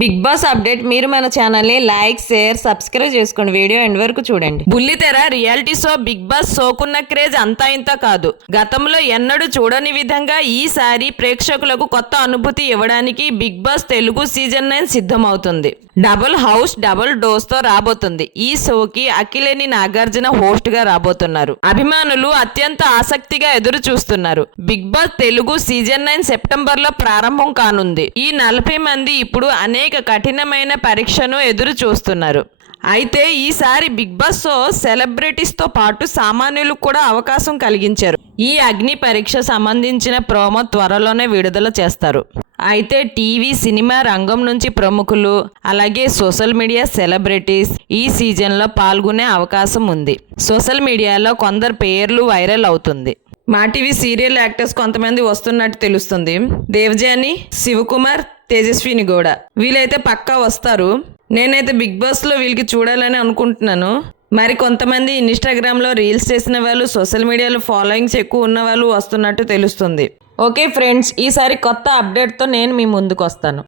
Big boss update మీరు మన channel ని లైక్ షేర్ సబ్స్క్రైబ్ చేసుకోండి. వీడియో ఎండ్ వరకు చూడండి. బుల్లితెర రియాలిటీ షో బిగ్ బాస్ షోకున్న క్రేజ్ అంతా ఇంత కాదు. గతంలో ఎన్నడూ చూడని విధంగా ఈసారి ప్రేక్షకులకు కొత్త అనుభూతి ఇవ్వడానికి బిగ్ బాస్ తెలుగు సీజన్ 9 సిద్ధమవుతుంది. డబుల్ హౌస్ డబుల్ డోస్ తో రాబోతుంది. ఈ షోకి అఖిలేని నాగార్జున హోస్ట్ గా రాబోతున్నారు. అభిమానులు అత్యంత ఆసక్తిగా ఎదురు చూస్తున్నారు. Bigg Boss Telugu season 9 September లో ప్రారంభం కానుంది. ఈ 40 మంది ఇప్పుడు అనేక కఠినమైన పరీక్షను ఎదురు చూస్తున్నారు. అయితే ఈసారి బిగ్ బాస్ షో సెలబ్రిటీస్ తో పాటు సామాన్యులకు కూడా అవకాశం కలిగించారు. ఈ అగ్ని పరీక్ష సంబంధించిన ప్రోమో త్వరలోనే విడుదల చేస్తారు. అయితే టీవీ సినిమా రంగం నుంచి ప్రముఖులు అలాగే సోషల్ మీడియా సెలబ్రిటీస్ ఈ సీజన్ లో పాల్గొనే అవకాశం ఉంది. సోషల్ మీడియాలో కొందరు పేర్లు వైరల్ అవుతుంది. మా టీవీ సీరియల్ యాక్టర్స్ కొంతమంది వస్తున్నట్టు తెలుస్తుంది. దేవజాని, శివకుమార్, తేజస్విని గౌడ వీళ్ళైతే పక్కా వస్తారు. నేనైతే బిగ్ బాస్ లో వీళ్ళకి చూడాలని అనుకుంటున్నాను. మరి కొంతమంది ఇన్స్టాగ్రామ్ లో రీల్స్ చేసిన వాళ్ళు, సోషల్ మీడియాలో ఫాలోయింగ్స్ ఎక్కువ ఉన్న వాళ్ళు వస్తున్నట్టు తెలుస్తుంది. ఓకే ఫ్రెండ్స్, ఈసారి కొత్త అప్డేట్తో నేను మీ ముందుకు వస్తాను.